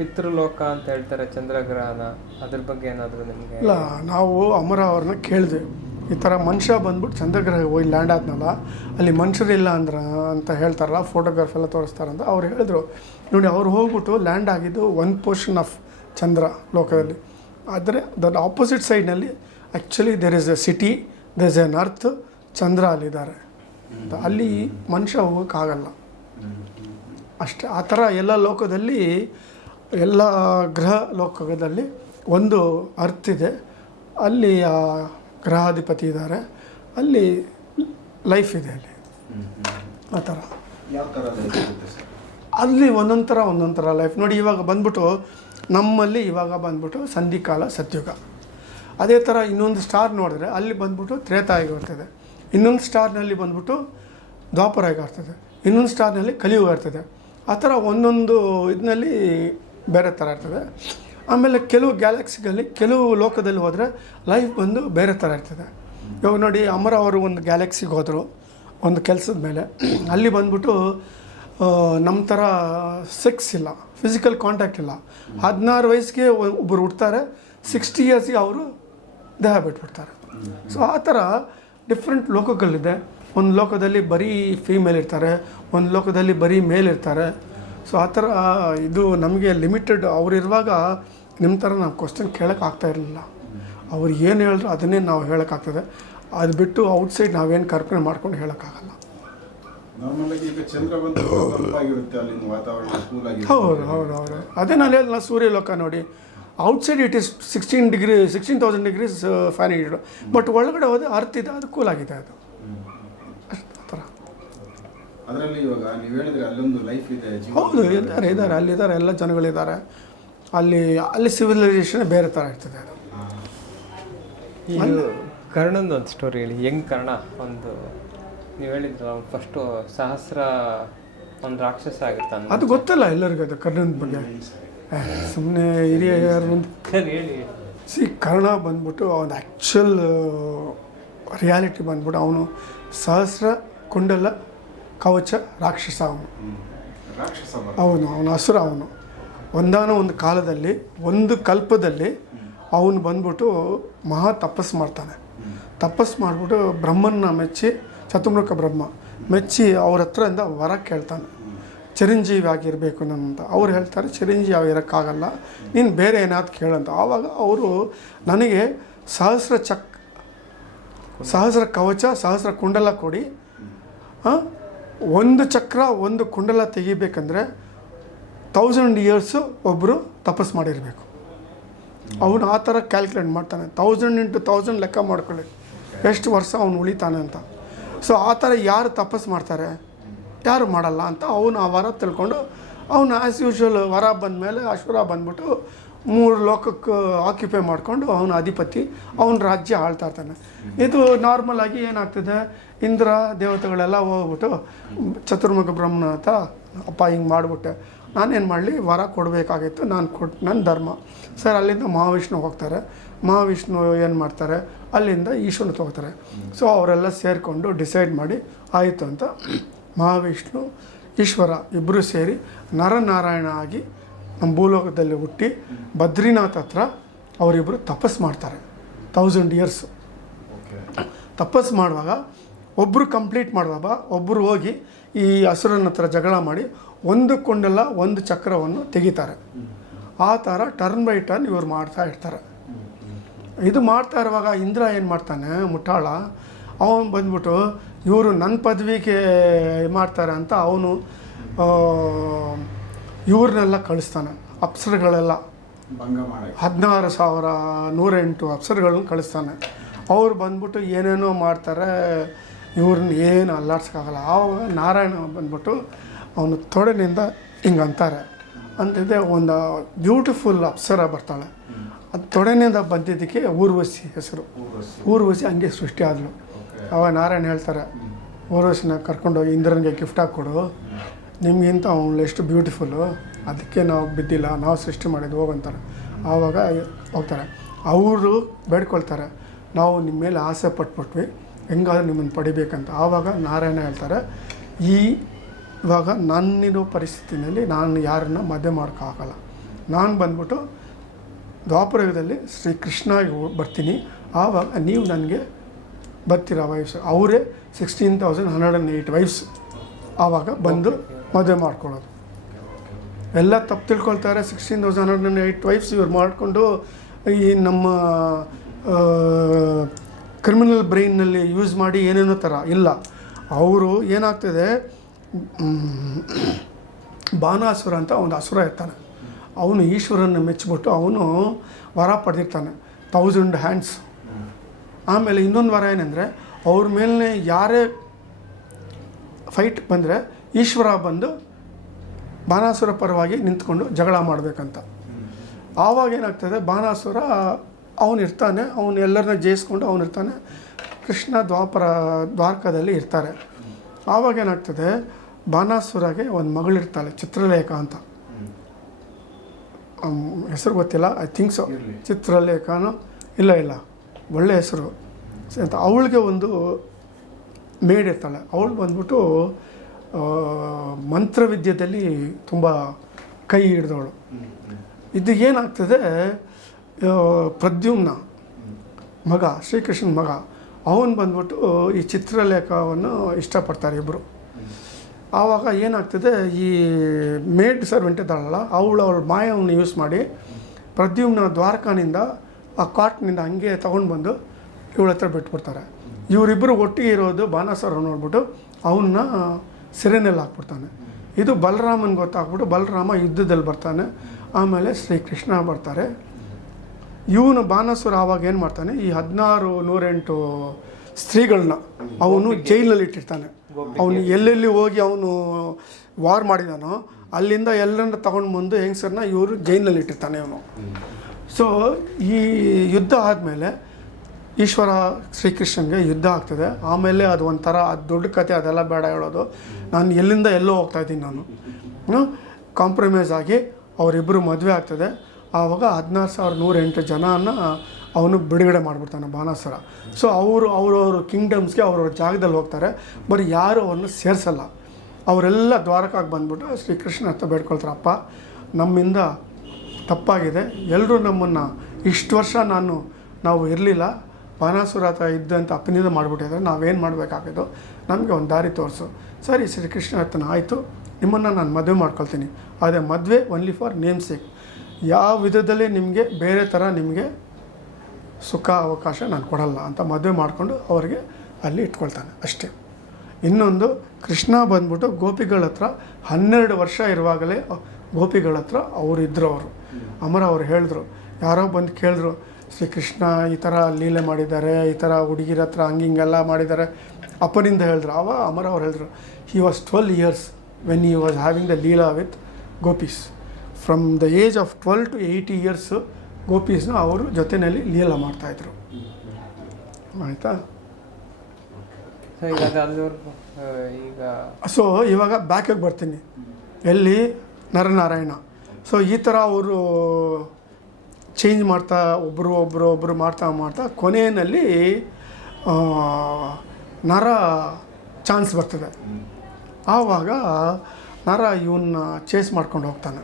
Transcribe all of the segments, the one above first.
ಪಿತೃಲೋಕ ಅಂತ ಹೇಳ್ತಾರೆ ಚಂದ್ರಗ್ರಹಣ ಅದ್ರ ಬಗ್ಗೆ ಏನಾದರೂ ನಿಮಗೆ? ಇಲ್ಲ ನಾವು ಅಮರ ಅವ್ರನ್ನ ಕೇಳಿದೆ. ಈ ಥರ ಮನುಷ್ಯ ಬಂದ್ಬಿಟ್ಟು ಚಂದ್ರಗ್ರಹ ಹೋಗಿ ಲ್ಯಾಂಡ್ ಆದ್ನಲ್ಲ ಅಲ್ಲಿ ಮನುಷ್ಯರಿಲ್ಲ ಅಂದ್ರ ಅಂತ ಹೇಳ್ತಾರಲ್ಲ ಫೋಟೋಗ್ರಾಫ್ ಎಲ್ಲ ತೋರಿಸ್ತಾರಂತ ಅವ್ರು ಹೇಳಿದ್ರು ನೋಡಿ ಅವ್ರು ಹೋಗ್ಬಿಟ್ಟು ಲ್ಯಾಂಡ್ ಆಗಿದ್ದು ಒನ್ ಪೋರ್ಷನ್ ಆಫ್ ಚಂದ್ರ ಲೋಕದಲ್ಲಿ. ಆದರೆ ದಟ್ ಆಪೋಸಿಟ್ ಸೈಡ್ನಲ್ಲಿ actually there is a city there is an earth ಚಂದ್ರ ಅಲ್ಲಿದ್ದಾರೆ. ಅಂತ ಅಲ್ಲಿ ಮನುಷ್ಯ ಹೋಗೋಕ್ಕಾಗಲ್ಲ. ಅಷ್ಟೇ ಆ ಥರ ಎಲ್ಲ ಲೋಕದಲ್ಲಿ ಎಲ್ಲ ಗ್ರಹ ಲೋಕದಲ್ಲಿ ಒಂದು ಅರ್ತ್ ಇದೆ ಅಲ್ಲಿ ಆ ಗ್ರಹಾಧಿಪತಿ ಇದ್ದಾರೆ. ಅಲ್ಲಿ ಲೈಫ್ ಇದೆ ಅಲ್ಲಿ. ಆ ಥರ. ಅಲ್ಲಿ ಒಂದೊಂದು ಥರ ಒಂದೊಂದು ಥರ ಲೈಫ್. ನೋಡಿ ಇವಾಗ ಬಂದ್ಬಿಟ್ಟು ನಮ್ಮಲ್ಲಿ ಇವಾಗ ಬಂದ್ಬಿಟ್ಟು ಸಂಧಿಕಾಲ ಸತ್ಯುಗ. ಅದೇ ಥರ ಇನ್ನೊಂದು ಸ್ಟಾರ್ ನೋಡಿದ್ರೆ ಅಲ್ಲಿ ಬಂದ್ಬಿಟ್ಟು ತ್ರೇತಾಯುಗ ಇರ್ತದೆ ಇನ್ನೊಂದು ಸ್ಟಾರ್ನಲ್ಲಿ ಬಂದ್ಬಿಟ್ಟು ದ್ವಾಪರಾಯುಗ ಇರ್ತದೆ ಇನ್ನೊಂದು ಸ್ಟಾರ್ನಲ್ಲಿ ಕಲಿಯುಗ ಇರ್ತದೆ ಆ ಥರ ಒಂದೊಂದು ಇದರಲ್ಲಿ ಬೇರೆ ಥರ ಇರ್ತದೆ. ಆಮೇಲೆ ಕೆಲವು ಗ್ಯಾಲಕ್ಸಿಗಳಲ್ಲಿ, ಕೆಲವು ಲೋಕದಲ್ಲಿ ಹೋದರೆ ಲೈಫ್ ಬಂದು ಬೇರೆ ಥರ ಇರ್ತದೆ. ಇವಾಗ ನೋಡಿ, ಅಮರ ಅವರು ಒಂದು ಗ್ಯಾಲಕ್ಸಿಗೆ ಹೋದರು, ಒಂದು ಕೆಲಸದ ಮೇಲೆ. ಅಲ್ಲಿ ಬಂದ್ಬಿಟ್ಟು ನಮ್ಮ ಥರ ಸೆಕ್ಸ್ ಇಲ್ಲ ಫಿಸಿಕಲ್ ಕಾಂಟ್ಯಾಕ್ಟ್ ಇಲ್ಲ. ಹದಿನಾರು ವಯಸ್ಸಿಗೆ ಒಬ್ಬರು ಹುಡ್ತಾರೆ ಸಿಕ್ಸ್ಟಿ ಇಯರ್ಸಿಗೆ ಅವರು ದೇಹ ಬಿಟ್ಬಿಡ್ತಾರೆ. ಸೊ ಆ ಥರ ಡಿಫ್ರೆಂಟ್ ಲೋಕಗಳಿದೆ. ಒಂದು ಲೋಕದಲ್ಲಿ ಬರೀ ಫೀಮೇಲ್ ಇರ್ತಾರೆ, ಒಂದು ಲೋಕದಲ್ಲಿ ಬರೀ ಮೇಲ್ ಇರ್ತಾರೆ. ಸೊ ಆ ಥರ ಇದು ನಮಗೆ ಲಿಮಿಟೆಡ್ ಅವರಿರುವಾಗ ಇರುವಾಗ ನಿಮ್ಮ ಥರ ನಾವು ಕ್ವಶನ್ ಕೇಳೋಕೆ ಆಗ್ತಾ ಇರಲಿಲ್ಲ. ಅವ್ರು ಏನು ಹೇಳಿದ್ರು ಅದನ್ನೇ ನಾವು ಹೇಳೋಕ್ಕಾಗ್ತದೆ ಅದು ಬಿಟ್ಟು ಔಟ್ಸೈಡ್ ನಾವೇನು ಕಲ್ಪನೆ ಮಾಡ್ಕೊಂಡು ಹೇಳೋಕ್ಕಾಗಲ್ಲ ಹೌದು ಹೌದು ಹೌದು. ಅದೇ ನಾನು ಹೇಳಿದ್ನಲ್ಲ ಸೂರ್ಯಲೋಕ ನೋಡಿ. Outside it is sixteen degree sixteen thousand degrees fan ಇಡೋ ಬಟ್ ಒಳಗಡೆ ಹೋದ್ರೆ ಅರ್ಥ ಇದೆ ಅದು ಕೂಲ್ ಆಗಿದೆ ಅದು. ಅದರಲ್ಲಿ ಇವಾಗ ನೀವು ಹೇಳಿದ್ರೆ ಅಲ್ಲೊಂದು ಲೈಫ್ ಇದೆ ಹೌದು ಇದ್ದಾರೆ ಇದ್ದಾರೆ ಅಲ್ಲಿದ್ದಾರೆ ಎಲ್ಲ ಜನಗಳಿದ್ದಾರೆ ಅಲ್ಲಿ ಅಲ್ಲಿ ಸಿವಿಲೈಸೇಷನ್ ಬೇರೆ ಥರ ಇರ್ತದೆ ಅದು. ಇದು ಕರ್ಣಂದು ಒಂದು ಸ್ಟೋರಿ ಹೇಳಿ ಹೆಂಗ್ ಕರ್ಣ? ಒಂದು ನೀವು ಹೇಳಿದ್ರು ಫಸ್ಟು ಸಹಸ್ರ ಒಂದು ರಾಕ್ಷಸ ಆಗಿರ್ತಾನೆ ಅದು ಗೊತ್ತಲ್ಲ ಎಲ್ಲರಿಗೂ ಅದು ಕರ್ಣದ ಬಗ್ಗೆ. ಸುಮ್ಮನೆ ಹಿರಿಯ ಯಾರು ಹೇಳಿ ಸಿ ಕರ್ಣ ಬಂದ್ಬಿಟ್ಟು ಅವನ ಆ್ಯಕ್ಚುಲ್ ರಿಯಾಲಿಟಿ ಬಂದ್ಬಿಟ್ಟು ಅವನು ಸಹಸ್ರ ಕುಂಡಲ ಕವಚ ರಾಕ್ಷಸ ಅವನು. ಅವನು ಅವನ ಹಸುರ ಅವನು. ಒಂದಾನ ಒಂದು ಕಾಲದಲ್ಲಿ ಒಂದು ಕಲ್ಪದಲ್ಲಿ ಅವನು ಬಂದ್ಬಿಟ್ಟು ಮಹಾ ತಪಸ್ಸು ಮಾಡ್ತಾನೆ. ತಪಸ್ಸು ಮಾಡಿಬಿಟ್ಟು ಬ್ರಹ್ಮನ ಮೆಚ್ಚಿ ಚತುರ್ಮುಖ ಬ್ರಹ್ಮ ಮೆಚ್ಚಿ ಅವ್ರ ಹತ್ರದಿಂದ ವರ ಕೇಳ್ತಾನೆ. ಚಿರಂಜೀವಿ ಆಗಿರಬೇಕು ನನ್ನಂತ ಅವ್ರು ಹೇಳ್ತಾರೆ ಚಿರಂಜೀವಿ ಆಗಿರೋಕ್ಕಾಗಲ್ಲ ನೀನು ಬೇರೆ ಏನಾದ್ರು ಕೇಳಂತ ಆವಾಗ ಅವರು ನನಗೆ ಸಹಸ್ರ ಚಕ್ ಸಹಸ್ರ ಕವಚ ಸಹಸ್ರ ಕುಂಡಲ ಕೊಡಿ. ಒಂದು ಚಕ್ರ, ಒಂದು ಕುಂಡಲ ತೆಗಿಬೇಕಂದ್ರೆ ಥೌಸಂಡ್ ಇಯರ್ಸು ಒಬ್ಬರು ತಪಸ್ ಮಾಡಿರಬೇಕು. ಅವನು ಆ ಥರ ಕ್ಯಾಲ್ಕುಲೇಟ್ ಮಾಡ್ತಾನೆ. ತೌಸಂಡ್ ಇಂಟು ತೌಸಂಡ್ ಲೆಕ್ಕ ಮಾಡ್ಕೊಳ್ಳಿ. ಎಷ್ಟು ವರ್ಷ ಅವನು ಉಳಿತಾನೆ ಅಂತ. ಸೊ ಆ ಥರ ಯಾರು ತಪಸ್ ಮಾಡ್ತಾರೆ? ಯಾರು ಮಾಡಲ್ಲ ಅಂತ ಅವನು ಆ ವರ ತಿಳ್ಕೊಂಡು, ಅವನು ಆ್ಯಸ್ ಯೂಶ್ವಲ್ ವರ ಬಂದಮೇಲೆ ಅಶ್ವರ ಬಂದ್ಬಿಟ್ಟು ಮೂರು ಲೋಕಕ್ಕೆ ಆಕ್ಯುಪೈ ಮಾಡಿಕೊಂಡು ಅವನ ಅಧಿಪತಿ, ಅವನ ರಾಜ್ಯ ಆಳ್ತಾ ಇರ್ತಾನೆ. ಇದು ನಾರ್ಮಲ್ ಆಗಿ ಏನಾಗ್ತದೆ? ಇಂದ್ರ ದೇವತೆಗಳೆಲ್ಲ ಹೋಗ್ಬಿಟ್ಟು ಚತುರ್ಮುಖ ಬ್ರಹ್ಮನ ಅಂತ ಅಪ್ಪ, ಹಿಂಗೆ ಮಾಡಿಬಿಟ್ಟೆ. ನಾನೇನು ಮಾಡಲಿ? ವರ ಕೊಡಬೇಕಾಗಿತ್ತು. ನಾನು ಕೊಟ್ಟು ನನ್ನ ಧರ್ಮ. ಸರ್, ಅಲ್ಲಿಂದ ಮಹಾವಿಷ್ಣು ಹೋಗ್ತಾರೆ. ಮಹಾವಿಷ್ಣು ಏನು ಮಾಡ್ತಾರೆ? ಅಲ್ಲಿಂದ ಈಶ್ವರನ ತಗೋತಾರೆ. ಸೊ ಅವರೆಲ್ಲ ಸೇರಿಕೊಂಡು ಡಿಸೈಡ್ ಮಾಡಿ, ಆಯಿತು ಅಂತ ಮಹಾವಿಷ್ಣು, ಈಶ್ವರ ಇಬ್ಬರೂ ಸೇರಿ ನರನಾರಾಯಣ ಆಗಿ ನಮ್ಮ ಭೂಲೋಕದಲ್ಲಿ ಹುಟ್ಟಿ ಬದ್ರಿನಾಥ್ ಹತ್ರ ಅವರಿಬ್ಬರು ತಪಸ್ ಮಾಡ್ತಾರೆ. ತೌಸಂಡ್ ಇಯರ್ಸ್ ತಪಸ್ ಮಾಡುವಾಗ ಒಬ್ಬರು ಕಂಪ್ಲೀಟ್ ಮಾಡುವಾಗ ಒಬ್ಬರು ಹೋಗಿ ಈ ಹಸುರನ ಹತ್ರ ಜಗಳ ಮಾಡಿ ಒಂದು ಕೊಂಡೆಲ್ಲ ಒಂದು ಚಕ್ರವನ್ನು ತೆಗಿತಾರೆ. ಆ ಥರ ಟರ್ನ್ ಬೈ ಟರ್ನ್ ಇವರು ಮಾಡ್ತಾ ಇರ್ತಾರೆ. ಇದು ಮಾಡ್ತಾ ಇರುವಾಗ ಇಂದ್ರ ಏನು ಮಾಡ್ತಾನೆ ಮುಟ್ಟಾಳ ಅವನು ಬಂದ್ಬಿಟ್ಟು ಇವರು ನನ್ನ ಪದವಿಗೆ ಮಾಡ್ತಾರೆ ಅಂತ ಅವನು ಇವ್ರನ್ನೆಲ್ಲ ಕಳಿಸ್ತಾನೆ. ಅಪ್ಸರಗಳೆಲ್ಲ. ಹದಿನಾರು ಸಾವಿರ ನೂರೆಂಟು ಅಪ್ಸರ್ಗಳನ್ನ ಕಳಿಸ್ತಾನೆ. ಅವ್ರು ಬಂದ್ಬಿಟ್ಟು ಏನೇನೋ ಮಾಡ್ತಾರೆ ಇವ್ರನ್ನ ಏನು ಅಲ್ಲಾಡ್ಸೋಕ್ಕಾಗಲ್ಲ. ಆವಾಗ ನಾರಾಯಣ ಬಂದ್ಬಿಟ್ಟು ಅವನು ತೊಡೆನಿಂದ ಹಿಂಗೆ ಅಂತಾರೆ. ಅಂತಿದ್ದೆ ಒಂದು ಬ್ಯೂಟಿಫುಲ್ ಅಪ್ಸರ ಬರ್ತಾಳೆ. ಅದು ತೊಡೆನಿಂದ ಬಂದಿದ್ದಕ್ಕೆ ಊರ್ವಶಿ ಹೆಸರು. ಊರ್ವಶಿ. ಹಂಗೆ ಸೃಷ್ಟಿ ಆದಳು ಅವಾಗ ನಾರಾಯಣ ಹೇಳ್ತಾರೆ ಊರ್ವಶಿನ ಕರ್ಕೊಂಡೋಗಿ ಇಂದ್ರನಿಗೆ ಗಿಫ್ಟ್ ಹಾಕ್ಕೊಡು. ನಿಮಗಿಂತ ಅವಳು ಎಷ್ಟು ಬ್ಯೂಟಿಫುಲ್ಲು ಅದಕ್ಕೆ ನಾವು ಬಿದ್ದಿಲ್ಲ, ನಾವು ಸೃಷ್ಟಿ ಮಾಡಿದ್ದು ಹೋಗಂತಾರೆ ಆವಾಗ ಹೋಗ್ತಾರೆ. ಅವರು ಬೇಡ್ಕೊಳ್ತಾರೆ. ನಾವು ನಿಮ್ಮ ಮೇಲೆ ಆಸೆ ಪಟ್ಬಿಟ್ವಿ, ಹೆಂಗಾದ್ರೂ ನಿಮ್ಮನ್ನು ಪಡಿಬೇಕಂತ. ಆವಾಗ ನಾರಾಯಣ ಹೇಳ್ತಾರೆ, ಈ ಇವಾಗ ನನ್ನಿರೋ ಪರಿಸ್ಥಿತಿನಲ್ಲಿ ನಾನು ಯಾರನ್ನ ಮದುವೆ ಮಾಡೋಕ್ಕಾಗಲ್ಲ ನಾನು ಬಂದ್ಬಿಟ್ಟು ದ್ವಾಪರಯುಗದಲ್ಲಿ ಶ್ರೀ ಕೃಷ್ಣ ಬರ್ತೀನಿ. ಆವಾಗ ನೀವು ನನಗೆ ಬರ್ತೀರ ವೈಫ್ಸ್ ಅವರೇ sixteen thousand hundred and eight wives ಆವಾಗ ಬಂದು ಮದುವೆ ಮಾಡ್ಕೊಳ್ಳೋದು. ಎಲ್ಲ ತಪ್ಪು ತಿಳ್ಕೊಳ್ತಾರೆ. Sixteen thousand hundred and eight wives ಇವ್ರು ಮಾಡಿಕೊಂಡು ಈ ನಮ್ಮ ಕ್ರಿಮಿನಲ್ ಬ್ರೈನ್ನಲ್ಲಿ ಯೂಸ್ ಮಾಡಿ ಏನೇನೋ ಥರ ಇಲ್ಲ. ಅವರು ಏನಾಗ್ತದೆ? ಬಾನಾಸುರ ಅಂತ ಒಂದು ಅಸುರ ಇರ್ತಾನೆ. ಅವನು ಈಶ್ವರನ ಮೆಚ್ಚಿಬಿಟ್ಟು ಅವನು ವರ ಪಡೆದಿರ್ತಾನೆ. ತೌಸಂಡ್ ಹ್ಯಾಂಡ್ಸ್ ಆಮೇಲೆ ಇನ್ನೊಂದು ವರ ಏನಂದರೆ, ಅವ್ರ ಮೇಲೆ ಯಾರೇ ಫೈಟ್ ಬಂದರೆ ಈಶ್ವರ ಬಂದು ಬಾಣಾಸುರ ಪರವಾಗಿ ನಿಂತ್ಕೊಂಡು ಜಗಳ ಮಾಡಬೇಕಂತ. ಆವಾಗ ಏನಾಗ್ತದೆ ಬಾಣಾಸುರ ಅವನಿರ್ತಾನೆ ಅವನು ಎಲ್ಲರನ್ನ ಜಯಿಸ್ಕೊಂಡು ಅವನಿರ್ತಾನೆ ಕೃಷ್ಣ ದ್ವಾಪರ ದ್ವಾರಕದಲ್ಲಿ ಇರ್ತಾರೆ. ಆವಾಗ ಏನಾಗ್ತದೆ ಬಾಣಾಸುರಗೆ ಒಂದು ಮಗಳಿರ್ತಾಳೆ ಚಿತ್ರಲೇಖ ಅಂತ. ಹೆಸರು ಗೊತ್ತಿಲ್ಲ ಐ ಥಿಂಕ್ ಸೊ. ಚಿತ್ರಲೇಖನೋ ಇಲ್ಲ ಇಲ್ಲ ಒಳ್ಳೆ ಹೆಸರು. ಅಂತ ಅವಳಿಗೆ ಒಂದು ಮೇಡ್ ಇರ್ತಾಳೆ. ಅವಳು ಬಂದ್ಬಿಟ್ಟು ಮಂತ್ರವಿದ್ಯೆಯಲ್ಲಿ ತುಂಬ ಕೈ ಹಿಡಿದವಳು. ಇದು ಏನಾಗ್ತದೆ ಪ್ರದ್ಯುಮ್ನ ಮಗ ಶ್ರೀಕೃಷ್ಣನ ಮಗ ಅವನು ಬಂದ್ಬಿಟ್ಟು ಈ ಚಿತ್ರಲೇಖವನ್ನು ಇಷ್ಟಪಡ್ತಾರೆ ಇಬ್ಬರು ಆವಾಗ ಏನಾಗ್ತದೆ ಈ ಮೇಡ್ ಸರ್ವೆಂಟ್ ಇದ್ದಾಳಲ್ಲ ಅವಳು ಅವಳ ಮಾಯವನ್ನು ಯೂಸ್ ಮಾಡಿ ಪ್ರದ್ಯುಮ್ನ ದ್ವಾರಕಾನಿಂದ ಆ ಕಾಟ್ನಿಂದ ಹಂಗೆ ತೊಗೊಂಡು ಬಂದು ಇವಳ ಹತ್ರ ಬಿಟ್ಬಿಡ್ತಾರೆ ಇವರಿಬ್ಬರು ಒಟ್ಟಿಗೆ ಇರೋದು ಬಾಣಾಸುರ ನೋಡ್ಬಿಟ್ಟು ಅವನ್ನ ಸೆರೆನಲ್ಲಿ ಹಾಕ್ಬಿಡ್ತಾನೆ. ಇದು ಬಲರಾಮನ್ ಗೊತ್ತಾಗ್ಬಿಟ್ಟು ಬಲರಾಮ ಯುದ್ಧದಲ್ಲಿ ಬರ್ತಾನೆ. ಆಮೇಲೆ ಶ್ರೀಕೃಷ್ಣ ಬರ್ತಾರೆ. ಇವನು ಬಾನಸುರ ಆವಾಗ ಏನು ಮಾಡ್ತಾನೆ? ಈ ಹದಿನಾರು ನೂರೆಂಟು ಸ್ತ್ರೀಗಳನ್ನ ಅವನು ಜೈಲಿನಲ್ಲಿ ಇಟ್ಟಿರ್ತಾನೆ. ಅವನು ಎಲ್ಲೆಲ್ಲಿ ಹೋಗಿ ಅವನು ವಾರ್ ಮಾಡಿದಾನೋ ಅಲ್ಲಿಂದ ಎಲ್ಲರನ್ನ ತಗೊಂಡು ಬಂದು ಹೆಂಗಸರನ್ನ ಇವರು ಜೈಲಿನಲ್ಲಿ ಇಟ್ಟಿರ್ತಾನೆ ಅವನು ಸೊ ಈ ಯುದ್ಧ ಆದಮೇಲೆ ಈಶ್ವರ ಶ್ರೀಕೃಷ್ಣನಿಗೆ ಯುದ್ಧ ಆಗ್ತದೆ. ಆಮೇಲೆ ಅದು ಒಂಥರ, ಅದು ದೊಡ್ಡ ಕತೆ, ಅದೆಲ್ಲ ಬೇಡ ಹೇಳೋದು. ನಾನು ಎಲ್ಲಿಂದ ಎಲ್ಲೋ ಹೋಗ್ತಾ ಇದ್ದೀನಿ ನಾನು. ಕಾಂಪ್ರಮೈಸ್ ಆಗಿ ಅವರಿಬ್ಬರು ಮದುವೆ ಆಗ್ತದೆ. ಆವಾಗ ಹದಿನಾರು ಸಾವಿರ ನೂರ ಎಂಟು ಜನನ ಅವನು ಬಿಡುಗಡೆ ಮಾಡಿಬಿಡ್ತಾನೆ ಬಾಣಾಸರ. ಸೊ ಅವರು, ಅವರವ್ರ ಕಿಂಗ್ಡಮ್ಸ್ಗೆ ಅವ್ರವ್ರ ಜಾಗದಲ್ಲಿ ಹೋಗ್ತಾರೆ. ಬರೀ ಯಾರು ಅವ್ರನ್ನ ಸೇರಿಸಲ್ಲ. ಅವರೆಲ್ಲ ದ್ವಾರಕಾಗಿ ಬಂದ್ಬಿಟ್ಟು ಶ್ರೀಕೃಷ್ಣ ಹತ್ರ ಬೇಡ್ಕೊಳ್ತಾರೆ, ಅಪ್ಪ, ನಮ್ಮಿಂದ ತಪ್ಪಾಗಿದೆ. ಎಲ್ಲರೂ ನಮ್ಮನ್ನು ಇಷ್ಟು ವರ್ಷ ನಾನು, ನಾವು ಇರಲಿಲ್ಲ. ಬಾಣಾಸುರ ಹತ್ರ ಇದ್ದಂತ ಅಪನಿಂದ ಮಾಡಿಬಿಟ್ಟಿದ್ರೆ ನಾವೇನು ಮಾಡಬೇಕಾಗಿದ್ದು ನಮಗೆ ಒಂದು ದಾರಿ ತೋರಿಸು. ಸರಿ ಶ್ರೀಕೃಷ್ಣ ಹತ್ತನ ಆಯಿತು. ನಿಮ್ಮನ್ನು ನಾನು ಮದುವೆ ಮಾಡ್ಕೊಳ್ತೀನಿ. ಆದರೆ ಮದುವೆ ಓನ್ಲಿ ಫಾರ್ ನೇಮ್ ಸೇಕ್ ಯಾವ ವಿಧದಲ್ಲಿ ನಿಮಗೆ ಬೇರೆ ಥರ ನಿಮಗೆ ಸುಖ ಅವಕಾಶ ನಾನು ಕೊಡಲ್ಲ ಅಂತ ಮದುವೆ ಮಾಡಿಕೊಂಡು ಅವರಿಗೆ ಅಲ್ಲಿ ಇಟ್ಕೊಳ್ತಾನೆ ಅಷ್ಟೇ. ಇನ್ನೊಂದು, ಕೃಷ್ಣ ಬಂದ್ಬಿಟ್ಟು ಗೋಪಿಗಳ ಹತ್ರ ಹನ್ನೆರಡು ವರ್ಷ ಇರುವಾಗಲೇ ಗೋಪಿಗಳ ಹತ್ರ ಅವರು ಇದ್ದರು ಅವರು. ಅಮರ ಅವ್ರು ಹೇಳಿದ್ರು. ಯಾರೋ ಬಂದು ಕೇಳಿದ್ರು ಶ್ರೀಕೃಷ್ಣ ಈ ಥರ ಲೀಲೆ ಮಾಡಿದ್ದಾರೆ ಈ ಥರ ಹುಡುಗಿರ ಹತ್ರ ಹಂಗೆ ಹಿಂಗೆಲ್ಲ ಮಾಡಿದ್ದಾರೆ. ಅಪ್ಪನಿಂದ ಹೇಳಿದ್ರು ಅವ ಅಮರ ಅವ್ರು ಹೇಳಿದ್ರು he was twelve years when he was having the leela with gopis from the age of twelve to eighty years ಗೋಪೀಸ್ನ ಅವರು ಜೊತೆಯಲ್ಲಿ ಲೀಲ ಮಾಡ್ತಾಯಿದ್ರು ಆಯಿತಾ? ಈಗ ಸೊ ಇವಾಗ ಬ್ಯಾಕಿಗೆ ಬರ್ತೀನಿ. ಎಲ್ಲಿ? ನರನಾರಾಯಣ. ಸೊ ಈ ಥರ ಅವರು ಚೇಂಜ್ ಮಾಡ್ತಾ ಒಬ್ಬರು ಒಬ್ಬರು ಒಬ್ಬರು ಮಾಡ್ತಾ ಮಾಡ್ತಾ ಕೊನೆಯಲ್ಲಿ ನರ ಚಾನ್ಸ್ ಬರ್ತದೆ. ಆವಾಗ ನರ ಇವನ್ನ ಚೇಸ್ ಮಾಡ್ಕೊಂಡು ಹೋಗ್ತಾನೆ.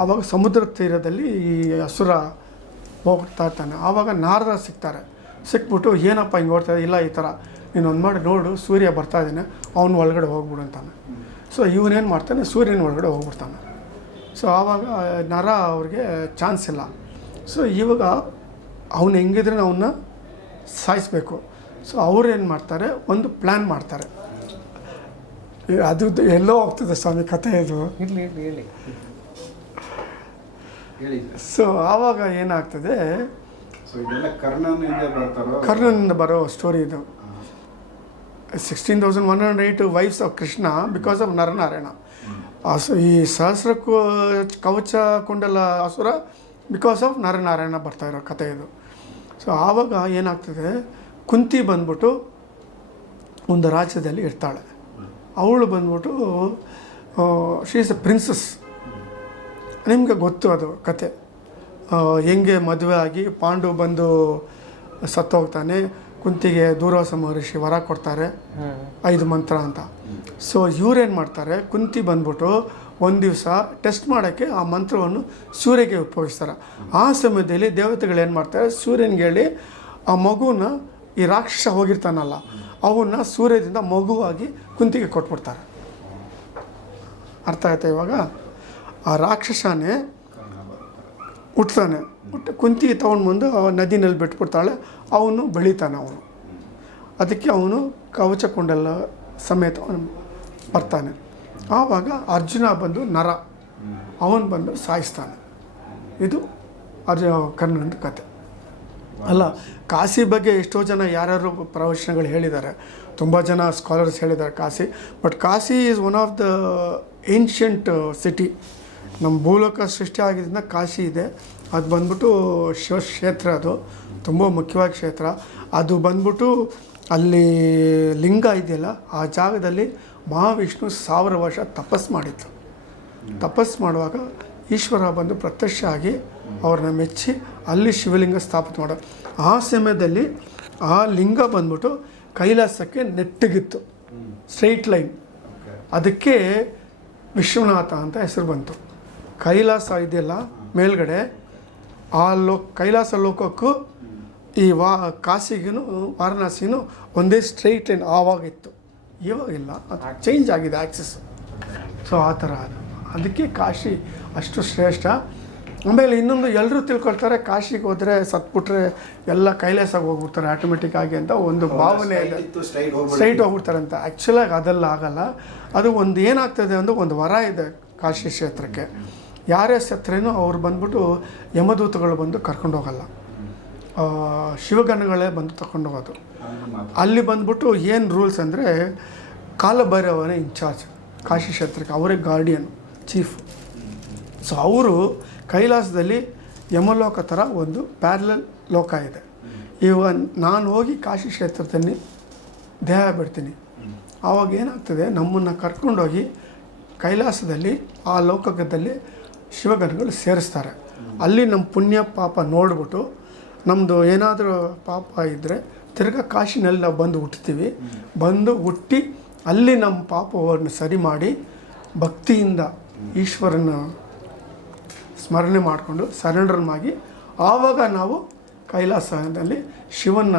ಆವಾಗ ಸಮುದ್ರ ತೀರದಲ್ಲಿ ಈ ಹಸುರ ಹೋಗ್ತಾ ಇರ್ತಾನೆ. ಆವಾಗ ನಾರದ ಸಿಗ್ತಾರೆ. ಸಿಕ್ಬಿಟ್ಟು, ಏನಪ್ಪ ಹಿಂಗೆ ಓಡ್ತಾ ಇಲ್ಲ, ಈ ಥರ. ನೀನು ಒಂದು ಮಾಡಿ, ನೋಡು, ಸೂರ್ಯ ಬರ್ತಾ ಇದ್ದಾನೆ. ಅವನು ಒಳಗಡೆ ಹೋಗ್ಬಿಡು ಅಂತಾನೆ. ಸೊ ಇವನೇನು ಮಾಡ್ತಾನೆ? ಸೂರ್ಯನ ಒಳಗಡೆ ಹೋಗ್ಬಿಡ್ತಾನೆ. ಸೊ ಆವಾಗ ನರ ಅವ್ರಿಗೆ ಚಾನ್ಸ್ ಇಲ್ಲ. ಸೊ ಇವಾಗ ಅವನು ಹೆಂಗಿದ್ರೆ ಅವನ್ನ ಸಾಯಿಸ್ಬೇಕು. ಸೊ ಅವ್ರು ಏನು ಮಾಡ್ತಾರೆ? ಒಂದು ಪ್ಲ್ಯಾನ್ ಮಾಡ್ತಾರೆ. ಅದು ಎಲ್ಲೋ ಹೋಗ್ತದೆ ಸ್ವಾಮಿ ಕಥೆ ಇದು. ಸೊ ಆವಾಗ ಏನಾಗ್ತದೆ? ಸೊ ಇದೆಲ್ಲ ಕರ್ಣನಿಂದ ಬರ್ತಾರೋ? ಕರ್ಣನಿಂದ ಬರೋ ಸ್ಟೋರಿ ಇದು. Sixteen thousand one hundred eight wives of Krishna because of Naranarayana ಅಸು ಈ ಸಹಸ್ರ ಕು- ಕವಚ ಕುಂಡಲ ಅಸುರ ಬಿಕಾಸ್ ಆಫ್ ನರನಾರಾಯಣ ಬರ್ತಾ ಇರೋ ಕತೆ ಇದು. ಸೊ ಆವಾಗ ಏನಾಗ್ತದೆ? ಕುಂತಿ ಬಂದ್ಬಿಟ್ಟು ಒಂದು ರಾಜ್ಯದಲ್ಲಿ ಇರ್ತಾಳೆ. ಅವಳು ಬಂದ್ಬಿಟ್ಟು ಶೀ ಇಸ್ ಎ ಪ್ರಿನ್ಸಸ್ ನಿಮಗೆ ಗೊತ್ತು ಅದು ಕತೆ ಹೆಂಗೆ ಮದುವೆ ಆಗಿ ಪಾಂಡು ಬಂದು ಸತ್ತೋಗ್ತಾನೆ ಕುಂತಿಗೆ ದೂರ್ವಾಸ ಮಹರ್ಷಿ ವರ ಕೊಡ್ತಾರೆ ಐದು ಮಂತ್ರ ಅಂತ. ಸೊ ಇವ್ರೇನು ಮಾಡ್ತಾರೆ? ಕುಂತಿ ಬಂದ್ಬಿಟ್ಟು ಒಂದು ದಿವಸ ಟೆಸ್ಟ್ ಮಾಡೋಕ್ಕೆ ಆ ಮಂತ್ರವನ್ನು ಸೂರ್ಯಗೆ ಉಪಯೋಗಿಸ್ತಾರೆ. ಆ ಸಮಯದಲ್ಲಿ ದೇವತೆಗಳು ಏನು ಮಾಡ್ತಾರೆ? ಸೂರ್ಯನಿಗೆ ಹೇಳಿ, ಆ ಮಗುನ ಈ ರಾಕ್ಷಸ ಹೋಗಿರ್ತಾನಲ್ಲ, ಅವನ್ನ ಸೂರ್ಯದಿಂದ ಮಗುವಾಗಿ ಕುಂತಿಗೆ ಕೊಟ್ಬಿಡ್ತಾರೆ. ಅರ್ಥ ಆಯ್ತಾ ಇವಾಗ? ಆ ರಾಕ್ಷಸನೇ ಹುಟ್ತಾನೆ. ಹುಟ್ಟು ಕುಂತಿ ತೊಗೊಂಡು ಬಂದು ನದಿನಲ್ಲಿ ಬಿಟ್ಬಿಡ್ತಾಳೆ. ಅವನು ಬೆಳೀತಾನೆ ಅವನು. ಅದಕ್ಕೆ ಅವನು ಕವಚ ಕುಂಡಲ ಸಮೇತ ಬರ್ತಾನೆ. ಆವಾಗ ಅರ್ಜುನ ಬಂದು ನರ. ಅವನು ಬಂದು ಸಾಯಿಸ್ತಾನೆ. ಇದು ಅರ್ಜು ಕರ್ಣನ ಕತೆ. ಅಲ್ಲ, ಕಾಶಿ ಬಗ್ಗೆ ಎಷ್ಟೋ ಜನ ಯಾರ್ಯಾರು ಪ್ರವಚನಗಳು ಹೇಳಿದ್ದಾರೆ. ತುಂಬ ಜನ ಸ್ಕಾಲರ್ಸ್ ಹೇಳಿದ್ದಾರೆ Kashi. But Kashi is one of the ancient city ನಮ್ಮ ಭೂಲೋಕ ಸೃಷ್ಟಿ ಆಗಿದ್ದರಿಂದ ಕಾಶಿ ಇದೆ. ಅದು ಬಂದ್ಬಿಟ್ಟು ಶಿವಕ್ಷೇತ್ರ ಅದು. ತುಂಬ ಮುಖ್ಯವಾದ ಕ್ಷೇತ್ರ. ಅದು ಬಂದ್ಬಿಟ್ಟು ಅಲ್ಲಿ ಲಿಂಗ ಇದೆಯಲ್ಲ, ಆ ಜಾಗದಲ್ಲಿ ಮಹಾವಿಷ್ಣು ಸಾವಿರ ವರ್ಷ ತಪಸ್ ಮಾಡಿತ್ತು ತಪಸ್ ಮಾಡುವಾಗ ಈಶ್ವರ ಬಂದು ಪ್ರತ್ಯಕ್ಷ ಆಗಿ ಅವ್ರನ್ನ ಮೆಚ್ಚಿ ಅಲ್ಲಿ ಶಿವಲಿಂಗ ಸ್ಥಾಪನೆ ಮಾಡೋ. ಆ ಸಮಯದಲ್ಲಿ ಆ ಲಿಂಗ ಬಂದ್ಬಿಟ್ಟು ಕೈಲಾಸಕ್ಕೆ ನೆಟ್ಟಗಿತ್ತು. Straight line. ಅದಕ್ಕೆ ವಿಶ್ವನಾಥ ಅಂತ ಹೆಸರು ಬಂತು. ಕೈಲಾಸ ಇದೆಯಲ್ಲ ಮೇಲ್ಗಡೆ, ಆ ಲೋ, ಕೈಲಾಸ ಲೋಕಕ್ಕೂ ಈ ವಾ ಕಾಶಿಗೂ ವಾರಣಾಸಿನೂ ಒಂದೇ ಸ್ಟ್ರೈಟ್ ಲೈನ್ ಆವಾಗಿತ್ತು. ಇವಾಗಿಲ್ಲ. ಅದು ಚೇಂಜ್ ಆಗಿದೆ ಆಕ್ಸಸ್ ಸೊ ಆ ಥರ ಅದು. ಅದಕ್ಕೆ ಕಾಶಿ ಅಷ್ಟು ಶ್ರೇಷ್ಠ. ಆಮೇಲೆ ಇನ್ನೊಂದು ಎಲ್ಲರೂ ತಿಳ್ಕೊಳ್ತಾರೆ ಕಾಶಿಗೆ ಹೋದರೆ ಸತ್ಬಿಟ್ರೆ ಎಲ್ಲ ಕೈಲಾಸಾಗಿ ಹೋಗ್ಬಿಡ್ತಾರೆ ಆಟೋಮೆಟಿಕ್ ಆಗಿ ಅಂತ ಒಂದು ಭಾವನೆ ಇದೆ. ಸ್ಟ್ರೈಟ್ ಹೋಗ್ಬಿಡ್ತಾರೆ ಅಂತ. ಆ್ಯಕ್ಚುಲಾಗಿ ಅದೆಲ್ಲ ಆಗಲ್ಲ. ಅದು ಒಂದು ಏನಾಗ್ತದೆ ಅಂದ್ರೆ ಒಂದು ವರ ಇದೆ ಕಾಶಿ ಕ್ಷೇತ್ರಕ್ಕೆ. ಯಾರೇ ಸತ್ರೇನೂ ಅವ್ರು ಬಂದ್ಬಿಟ್ಟು ಯಮದೂತಗಳು ಬಂದು ಕರ್ಕೊಂಡು ಹೋಗಲ್ಲ. ಶಿವಗಣಗಳೇ ಬಂದು ತಗೊಂಡು ಹೋಗೋದು. ಅಲ್ಲಿ ಬಂದ್ಬಿಟ್ಟು ಏನು ರೂಲ್ಸ್ ಅಂದರೆ ಕಾಲಭೈರವನೇ ಇನ್ಚಾರ್ಜ್ ಕಾಶಿ ಕ್ಷೇತ್ರಕ್ಕೆ ಅವರೇ ಗಾರ್ಡಿಯನ್ ಚೀಫ್ ಸೊ ಅವರು ಕೈಲಾಸದಲ್ಲಿ ಯಮಲೋಕ ಥರ ಒಂದು ಪ್ಯಾರಲಲ್ ಲೋಕ ಇದೆ. ಇವ ನಾನು ಹೋಗಿ ಕಾಶಿ ಕ್ಷೇತ್ರದಲ್ಲಿ ದೇಹ ಬಿಡ್ತೀನಿ. ಆವಾಗ ಏನಾಗ್ತದೆ? ನಮ್ಮನ್ನು ಕರ್ಕೊಂಡೋಗಿ ಕೈಲಾಸದಲ್ಲಿ, ಆ ಲೋಕದಲ್ಲಿ ಶಿವಗಣಗಳು ಸೇರಿಸ್ತಾರೆ. ಅಲ್ಲಿ ನಮ್ಮ ಪುಣ್ಯ ಪಾಪ ನೋಡ್ಬಿಟ್ಟು ನಮ್ಮದು ಏನಾದರೂ ಪಾಪ ಇದ್ದರೆ ತಿರ್ಗಾ ಕಾಶಿನಲ್ಲಿ ನಾವು ಬಂದು ಹುಟ್ತೀವಿ. ಬಂದು ಹುಟ್ಟಿ ಅಲ್ಲಿ ನಮ್ಮ ಪಾಪವನ್ನು ಸರಿ ಮಾಡಿ ಭಕ್ತಿಯಿಂದ ಈಶ್ವರನ ಸ್ಮರಣೆ ಮಾಡಿಕೊಂಡು ಸರೆಂಡರ್ ಆವಾಗ ನಾವು ಕೈಲಾಸದಲ್ಲಿ ಶಿವನ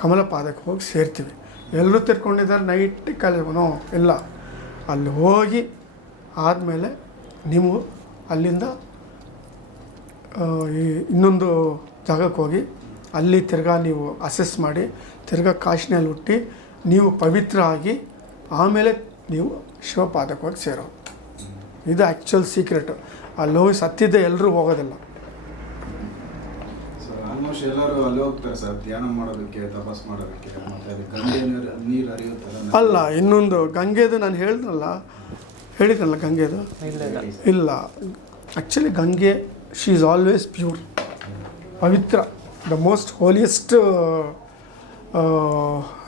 ಕಮಲ ಪಾದಕ್ಕೆ ಹೋಗಿ ಸೇರ್ತೀವಿ. ಎಲ್ಲರೂ ತಿರ್ಕೊಂಡಿದ್ದಾರೆ ನೈಟ್ ಕಲಿನೋ ಇಲ್ಲ. ಅಲ್ಲಿ ಹೋಗಿ ಆದಮೇಲೆ ನೀವು ಅಲ್ಲಿಂದ ಈ ಇನ್ನೊಂದು ಜಾಗಕ್ಕೆ ಹೋಗಿ ಅಲ್ಲಿ ತಿರ್ಗಾ ನೀವು ಅಸೆಸ್ ಮಾಡಿ ತಿರ್ಗಾ ಕಾಶಿನಲ್ಲಿ ಹುಟ್ಟಿ ನೀವು ಪವಿತ್ರ ಆಗಿ ಆಮೇಲೆ ನೀವು ಶಿವಪಾದಕ್ಕೆ ಹೋಗಿ ಸೇರೋದು. ಇದು ಆ್ಯಕ್ಚುಯಲ್ ಸೀಕ್ರೆಟು ಅಲ್ಲಿ ಹೋಗಿ ಸತ್ತಿದ್ದೆ ಎಲ್ಲರೂ ಹೋಗೋದಿಲ್ಲ. ಸರ್ ಆಲ್ಮೋಸ್ಟ್ ಎಲ್ಲರೂ ಅಲ್ಲಿ ಹೋಗ್ತಾರೆ ಸರ್ ಧ್ಯಾನ ಮಾಡೋದಕ್ಕೆ ತಪಸ್ ಮಾಡೋದಕ್ಕೆ ಮತ್ತೆ ಅಲ್ಲಿ ಗಂಗೆ ನೀರು ನೀರು ಹರಿಯುತ್ತಲ್ಲ ಅಲ್ಲ ಇನ್ನೊಂದು ಗಂಗೆದು ನಾನು ಹೇಳಿದ್ನಲ್ಲ ಹೇಳಿದ್ನಲ್ಲ ಗಂಗೆದು? ಇಲ್ಲ ಇಲ್ಲ. ಇಲ್ಲ. Actually Ganga she is always pure Pavithra the most holiest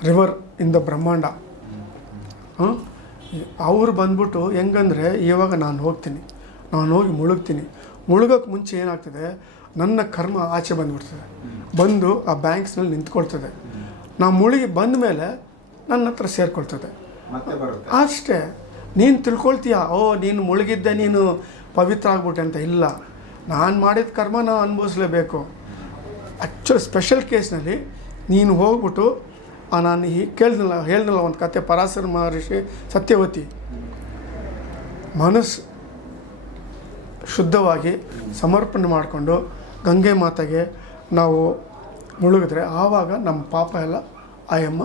river in the brahmanda ಅವ್ರು ಬಂದ್ಬಿಟ್ಟು ಹೆಂಗಂದರೆ ಇವಾಗ ನಾನು ಹೋಗ್ತೀನಿ. ನಾನು ಹೋಗಿ ಮುಳುಗ್ತೀನಿ. ಮುಳುಗೋಕ್ಕೆ ಮುಂಚೆ ಏನಾಗ್ತದೆ ನನ್ನ ಕರ್ಮ ಆಚೆ ಬಂದುಬಿಡ್ತದೆ. ಬಂದು ಆ ಬ್ಯಾಂಕ್ಸ್ನಲ್ಲಿ ನಿಂತ್ಕೊಳ್ತದೆ. ನಾವು ಮುಳುಗಿ ಬಂದ ಮೇಲೆ ನನ್ನ ಹತ್ರ ಸೇರ್ಕೊಳ್ತದೆ. ಅಷ್ಟೇ. ನೀನು ತಿಳ್ಕೊಳ್ತೀಯ? ಓ ನೀನು ಮುಳುಗಿದ್ದೆ ನೀನು ಪವಿತ್ರ ಆಗ್ಬಿಟ್ಟೆ ಅಂತ ಇಲ್ಲ. ನಾನು ಮಾಡಿದ ಕರ್ಮ ನಾವು ಅನುಭವಿಸ್ಲೇಬೇಕು. ಆ್ಯಕ್ಚುಲಿ ಸ್ಪೆಷಲ್ ಕೇಸ್ನಲ್ಲಿ ನೀನು ಹೋಗ್ಬಿಟ್ಟು ನಾನು ಈ ಕೇಳ್ದಲ್ಲ ಹೇಳ್ದಲ್ಲ ಒಂದು ಕತೆ ಪರಾಸರ ಮಹರ್ಷಿ ಸತ್ಯವತಿ. ಮನಸ್ಸು ಶುದ್ಧವಾಗಿ ಸಮರ್ಪಣೆ ಮಾಡಿಕೊಂಡು ಗಂಗೆ ಮಾತೆಗೆ ನಾವು ಮುಳುಗಿದ್ರೆ ಆವಾಗ ನಮ್ಮ ಪಾಪ ಎಲ್ಲ ಆಯಮ್ಮ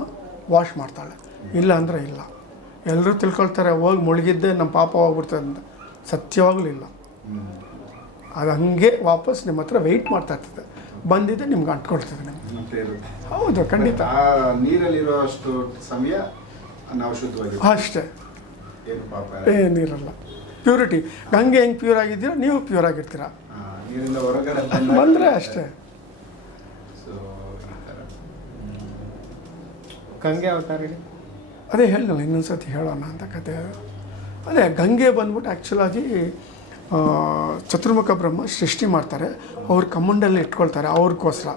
ವಾಶ್ ಮಾಡ್ತಾಳೆ. ಇಲ್ಲ ಅಂದರೆ ಇಲ್ಲ. ಎಲ್ಲರೂ ತಿಳ್ಕೊಳ್ತಾರೆ ಹೋಗಿ ಮುಳುಗಿದ್ದೆ ನಮ್ಮ ಪಾಪ ಹೋಗ್ಬಿಡ್ತದೆ ಅಂತ. ಸತ್ಯವಾಗಲೂ ಇಲ್ಲ. ಹ್ಮ್. ಅದು ಹಂಗೆ ವಾಪಸ್ ನಿಮ್ಮ ಹತ್ರ ವೆಯ್ಟ್ ಮಾಡ್ತಾ ಇರ್ತದೆ. ಬಂದಿದ್ದೆ ನಿಮ್ಗೆ ಅಂಟ್ಕೊಳ್ತದೆ ನಿಮ್ಗೆ. ಹೌದು ಖಂಡಿತ. ಆ ನೀರಲ್ಲಿರೋ ಅಷ್ಟು ಸಮಯ ನಾವು ಶುದ್ಧವಾಗಿ ಅಷ್ಟೇ. ಏನಿರಲ್ಲ ಪ್ಯೂರಿಟಿ ಗಂಗೆ ಹೆಂಗೆ ಪ್ಯೂರ್ ಆಗಿದ್ದೀರೋ? ನೀವು ಪ್ಯೂರ್ ಆಗಿರ್ತೀರ? ಬಂದರೆ ಅಷ್ಟೇ. ಗಂಗೆ ಅವತಾರ ಅದೇ ಹೇಳಲ್ಲ ಇನ್ನೊಂದು ಸತಿ ಹೇಳೋಣ ಅಂತ ಕತೆ. ಅದೇ ಗಂಗೆ ಬಂದ್ಬಿಟ್ಟು ಆ್ಯಕ್ಚುಲಾಗಿ ಚತುರ್ಮುಖ ಬ್ರಹ್ಮ ಸೃಷ್ಟಿ ಮಾಡ್ತಾರೆ. ಅವ್ರ ಕಮ್ಮಂಡಲ್ಲಿ ಇಟ್ಕೊಳ್ತಾರೆ ಅವ್ರಿಗೋಸ್ಕರ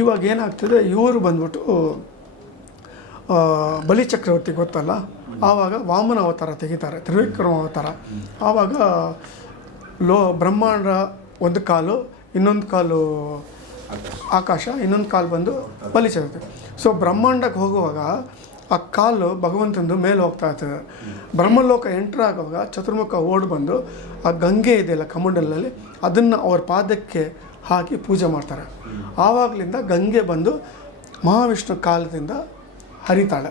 ಇವಾಗ ಏನಾಗ್ತದೆ, ಇವರು ಬಂದ್ಬಿಟ್ಟು ಬಲಿ ಚಕ್ರವರ್ತಿ ಗೊತ್ತಲ್ಲ? ಆವಾಗ ವಾಮನ ಅವತಾರ ತೆಗಿತಾರೆ, ತ್ರಿವಿಕ್ರಮ ಅವತಾರ. ಆವಾಗ ಲೋ, ಬ್ರಹ್ಮಾಂಡ ಒಂದು ಕಾಲು, ಇನ್ನೊಂದು ಕಾಲು ಆಕಾಶ, ಇನ್ನೊಂದು ಕಾಲು ಬಂದು ಬಲಿ ಚಕ್ರವರ್ತಿ ಸೊ ಬ್ರಹ್ಮಾಂಡಕ್ಕೆ ಹೋಗುವಾಗ ಆ ಕಾಲು ಭಗವಂತಂದು ಮೇಲೆ ಹೋಗ್ತಾ ಇರ್ತದೆ. ಬ್ರಹ್ಮಲೋಕ ಎಂಟ್ರ್ ಆಗುವಾಗ ಚತುರ್ಮುಖ ಓಡ್ ಬಂದು ಆ ಗಂಗೆ ಇದೆಯಲ್ಲ ಕಮಂಡಲಲ್ಲಿ ಅದನ್ನು ಅವ್ರ ಪಾದಕ್ಕೆ ಹಾಕಿ ಪೂಜೆ ಮಾಡ್ತಾರೆ. ಆವಾಗಲಿಂದ ಗಂಗೆ ಬಂದು ಮಹಾವಿಷ್ಣು ಕಾಲದಿಂದ ಹರಿತಾಳೆ.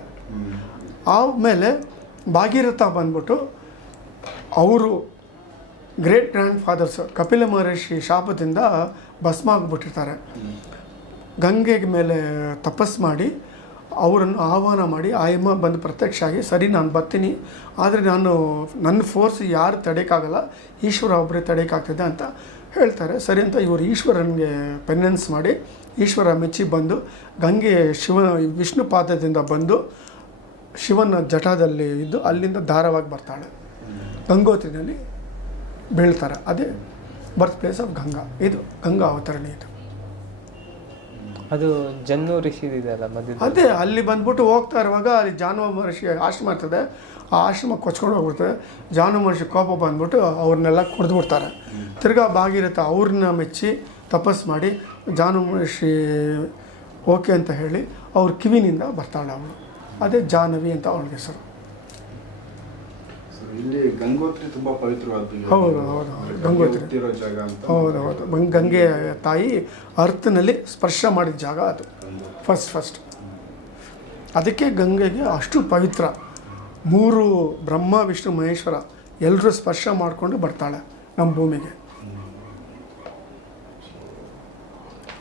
ಆಮೇಲೆ ಭಾಗೀರಥ ಬಂದ್ಬಿಟ್ಟು ಅವರು great grandfathers Kapila Maharshi ಶಾಪದಿಂದ ಭಸ್ಮ ಆಗಿಬಿಟ್ಟಿರ್ತಾರೆ ಗಂಗೆಗೆ ಮೇಲೆ ತಪಸ್ ಮಾಡಿ ಅವರನ್ನು ಆಹ್ವಾನ ಮಾಡಿ ಆಯಮ್ಮ ಬಂದು ಪ್ರತ್ಯಕ್ಷ ಆಗಿ, ಸರಿ, ನಾನು ಬರ್ತೀನಿ. ಆದರೆ ನಾನು ನನ್ನ ಫೋರ್ಸ್ ಯಾರು ತಡೆಯೋಕ್ಕಾಗಲ್ಲ, ಈಶ್ವರ ಒಬ್ಬರೇ ತಡೆಯೋಕ್ಕಾಗ್ತದೆ ಅಂತ ಹೇಳ್ತಾರೆ. ಸರಿ ಅಂತ ಇವರು ಈಶ್ವರನಿಗೆ ಪೆನ್ನೆನ್ಸ್ ಮಾಡಿ, ಈಶ್ವರ ಮೆಚ್ಚಿ ಬಂದು, ಗಂಗೆ ಶಿವ, ವಿಷ್ಣು ಪಾದದಿಂದ ಬಂದು, ಶಿವನ ಜಟದಲ್ಲಿ ಇದ್ದು ಅಲ್ಲಿಂದ ಧಾರವಾಗಿ ಬರ್ತಾಳೆ. ಗಂಗೋತ್ರಿನಲ್ಲಿ ಬೀಳ್ತಾರೆ. ಅದೇ ಬರ್ತ್ ಪ್ಲೇಸ್ ಆಫ್ ಗಂಗಾ. ಇದು ಗಂಗಾ ಅವತರಣೆ ಇದು. ಅದು ಜನ್ನು ಋಷಿದಿದೆಯಲ್ಲ ಮಧ್ಯದ ಅದೇ, ಅಲ್ಲಿ ಬಂದ್ಬಿಟ್ಟು ಹೋಗ್ತಾ ಇರುವಾಗ ಅಲ್ಲಿ ಜಾನುವ ಮಹರ್ಷಿ ಆಶ್ರಮ ಇರ್ತದೆ ಆ ಆಶ್ರಮ ಕೊಚ್ಕೊಂಡು ಹೋಗ್ಬಿಡ್ತದೆ ಜಾನು ಮಹರ್ಷಿ ಕೋಪ ಬಂದ್ಬಿಟ್ಟು ಅವ್ರನ್ನೆಲ್ಲ ಕುಡಿದು ಬಿಡ್ತಾರೆ ತಿರ್ಗಾ ಭಾಗಿರಥ ಅವ್ರನ್ನ ಮೆಚ್ಚಿ ತಪಸ್ ಮಾಡಿ ಜಾನು ಮಹರ್ಷಿ ಓಕೆ ಅಂತ ಹೇಳಿ ಅವ್ರ ಕಿವಿನಿಂದ ಬರ್ತಾಳೆ ಅವಳು. ಅದೇ ಜಾಹ್ನವಿ ಅಂತ ಅವಳಿಗೆ ಹೆಸರು. ಇಲ್ಲಿ ಗಂಗೋತ್ರಿ ತುಂಬಾ ಪವಿತ್ರವಾದ ಹೌದು, ಹೌದು, ಹೌದು. ಗಂಗೋತ್ರಿ. ಹುಟ್ಟಿರೋ ಜಾಗ ಅಂತ. ಹೌದು ಹೌದು. ಗಂ- ಗಂಗೆ ತಾಯಿ ಅರ್ಥನಲ್ಲಿ ಸ್ಪರ್ಶ ಮಾಡಿದ ಜಾಗ ಅದು. First first. ಅದಕ್ಕೆ ಗಂಗೆಗೆ ಅಷ್ಟು ಪವಿತ್ರ. ಮೂರು ಬ್ರಹ್ಮ ವಿಷ್ಣು ಮಹೇಶ್ವರ ಎಲ್ಲರೂ ಸ್ಪರ್ಶ ಮಾಡಿಕೊಂಡು ಬರ್ತಾಳೆ ನಮ್ಮ ಭೂಮಿಗೆ.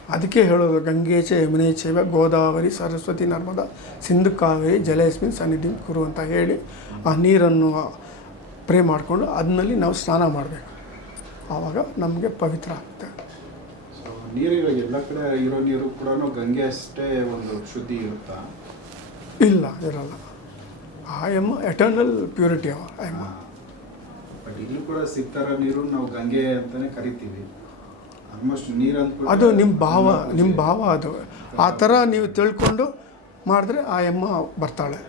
ಅದಕ್ಕೆ ಹೇಳೋದು ಗಂಗೆ ಚ ಯಮುನೆ ಚೈವ ಗೋದಾವರಿ ಸರಸ್ವತಿ ನರ್ಮದಾ ಸಿಂಧು ಕಾವೇರಿ ಜಲಯಸ್ಮಿನ್ ಸನ್ನಿಧಿ ಕುರು ಅಂತ ಹೇಳಿ ಆ ನೀರನ್ನು ಪ್ರೇ ಮಾಡಿಕೊಂಡು ಅದನ್ನಲ್ಲಿ ನಾವು ಸ್ನಾನ ಮಾಡಬೇಕು. ಆವಾಗ ನಮಗೆ ಪವಿತ್ರ ಆಗುತ್ತೆ ಸೊ ನೀರಿರೋ ಎಲ್ಲ ಕಡೆ ಇರೋ ನೀರು ಕೂಡ ಗಂಗೆ ಅಷ್ಟೇ ಒಂದು ಶುದ್ಧಿ ಇರುತ್ತಾ? ಇಲ್ಲ ಇರಲ್ಲ. ಆ ಎಂ ಎಟರ್ನಲ್ ಪ್ಯೂರಿಟಿ ಅವ ಆಯಮ್ಮ ಎಂ ಬಟ್ ಇಲ್ಲೂ ಕೂಡ ಸಿಗ್ತಾರ ನೀರು ನಾವು ಗಂಗೆ ಅಂತಾನೆ ಕರಿತೀವಿ. ಆಲ್ಮೋಸ್ಟ್ ನೀರು ಅಂತ ಅದು ನಿಮ್ಮ ಭಾವ ನಿಮ್ಮ ಭಾವ ಅದು. ಆ ಥರ ನೀವು ತಿಳ್ಕೊಂಡು ಮಾಡಿದ್ರೆ ಆ ಎಮ್ಮ ಬರ್ತಾಳೆ.